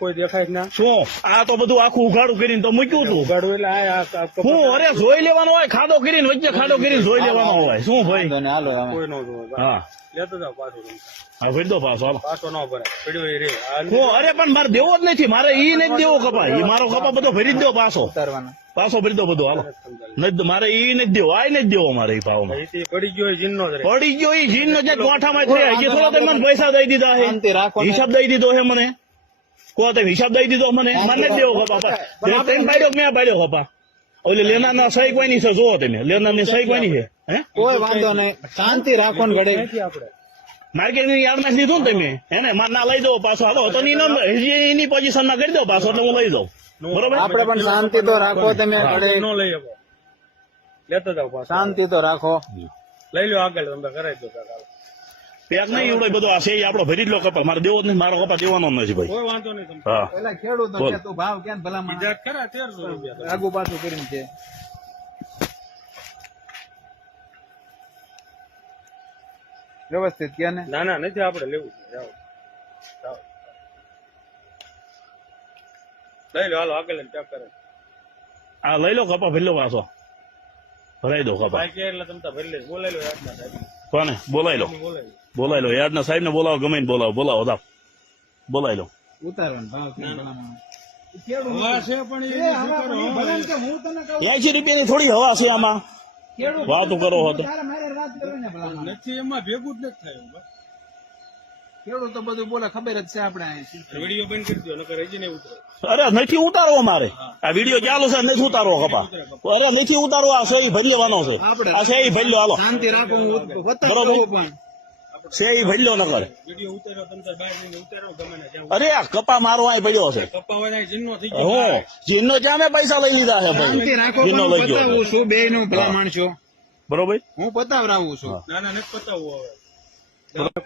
કોઈ દેખાય જ ના. શું આ તો બધું આખું ઉઘાડું કરીને તો મૂક્યું છું. ઉગાડું એટલે આ હું અરે જોઈ લેવાનો હોય, ખાડો કરીને વચ્ચે ખાડો કરીને જોઈ લેવાનો હોય. શું ભાઈ કોઈ નો જોવે. હા લેતો જાવ પાછું. હા ભરી દો પાછો હાલો. પાછો ન ભરાય પડ્યો એ રે. હું અરે પણ મારે દેવો જ નથી, મારે ઈ નથી દેવો કપા. ઈ મારો કપા બધો ભરી જ દો પાછો. પાછો ભરી દો બધો હાલો. નથી મારે ઈ નથી દેવો, આ નથી દેવો મારે ઈ ભાવમાં. પડી ગયો જીનનો જ રે. પડી ગયો ઈ જીન નો જે કોઠામાં છે. હજી થોડો તમે મને પૈસા દઈ દીધા છે, હિસાબ દઈ દીધો છે મને. કહો તમે હિસાબ દઈ દીધો મને. મને નથી દેવો કપા. ત્રણ પાડ્યો મેં પાડ્યો કપા. ઓલે લેનાર ના સહી કોઈ ની છે, જોવો તમે. લેનાર ની સહી કોઈ ની છે. હે કોઈ વાંધો નહીં, શાંતિ રાખો ને ઘડે. આપણે માર્કેટની યાર્ડમાં લીધું ને તમે એને માર ના લઈ દો પાછો હાલો. તો એની પોઝિશન માં કરી દો પાછો એટલે હું લઈ જાઉં. બરોબર આપણે પણ શાંતિ તો રાખો તમે ઘડે. ન લઈ શકો. લેતો જાવ પાછો. શાંતિ તો રાખો. લઈ લો આગળ તમે કરાવી દો કાકા. પેક નહીં એવડો બધો આ છે આપણો ભરી જ લો કપા. મારે દેવો જ નહીં, મારો કપા દેવાનો નથી ભાઈ. કોઈ વાંધો નહીં તમને. હા પેલા ખેડૂતો છે તું ભાવ ક્યાં ભલામણ બીજા ખરા 1300 રૂપિયા. આગુ પાછું કરીને છે. વ્યવસ્થિત ક્યાં ને ના ના નથી આપણે લેવું છે. જાઓ જાઓ લઈ લો હાલો આગળ ચેક કરે. આ લઈ લો કપા ભરી લો પાછો. ભરાઈ દો કપા. ભાઈ કે એટલે તમે ભરી લે. બોલાઈ લો યાદના સાહેબ. કોને બોલાઈ લો? બોલાઈ લો. બોલાઈ લો યાર્ડના સાહેબ ને બોલાવો, ગમે ને બોલાવો. બોલાવો દાવ બોલાઈ લો. ઉતારવાનો ભાવ ક્યાં ભલામણ. હવા છે પણ એ સ્વીકારો. ભલામણ કે હું તને કહું 80 રૂપિયાની થોડી હવા છે આમાં. ખેડૂત વાતો કરો હો તો. તારે મારે વાત કરવાની ને ભલામણ. નથી એમાં ભેગું જ નથી થયું. ખેડૂત તો બધું બોલે ખબર જ છે આપણે અહીં. વિડીયો બંધ કરી દો નકર હજી નહીં ઉતરે. અરે નથી ઉતારવો મારે. આ વિડીયો ચાલુ છે, નથી ઉતારવો કપા. અરે નથી ઉતારવો. આ સહી ભરી લેવાનો છે. આ સહી ભરી લો હાલો. શાંતિ રાખો. હું વતન બરોબર. કહું પણ સહી ભરી લો નકર. વિડીયો ઉતાર્યો તમે તાર બહાર જઈને ઉતારો ગમે ને જ્યાં અરે આ કપા મારો અહીં પડ્યો છે. કપ્પા હોય ને જીનનો થઈ ગયો. હું જીનનો જ્યાં મેં પૈસા લઈ લીધા છે શાંતિ ભાઈ. રાખો. જીનનો પણ લઈ ગયો બતાવું છું બે નું ભલામણ છો. બરોબર. હું પતાવરાવું છું. ના ના નથી પતાવવું હવે. કોઈ